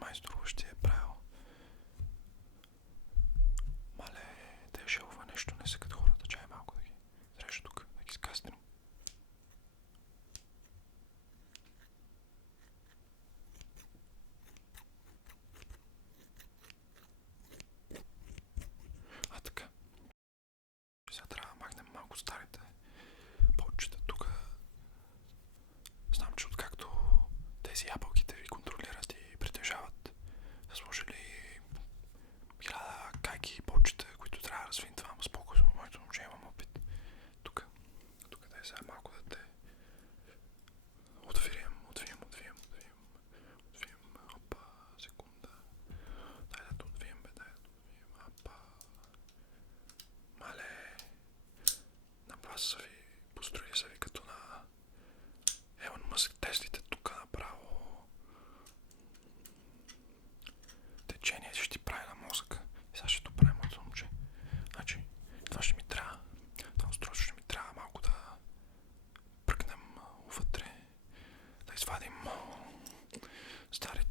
майстор ще е правил. Мале, те шелва нещо не са като хората. Чай малко да ги среща тук, да ги скастрим. Така. Сега трябва да махнем малко старите почета тук. Знам, че откакто тези ябълките ви контролират и притежават, са сложили 1000 кайки и почета, които трябва да развинтвам спокойно. Моето момче имам опит. Тук дай сега малко да те отвием. Опа, секунда. Дай да те отвием, Опа. Мале. На вас са ви, построили са ви като на Елон Мъск Теслите тук направо. Течение ще ти прави на мозъка. И сега ще доправим моето момче. Значи, това ще ми трябва. Това устройство ще ми трябва малко да пръкнем вътре. Да извадим старите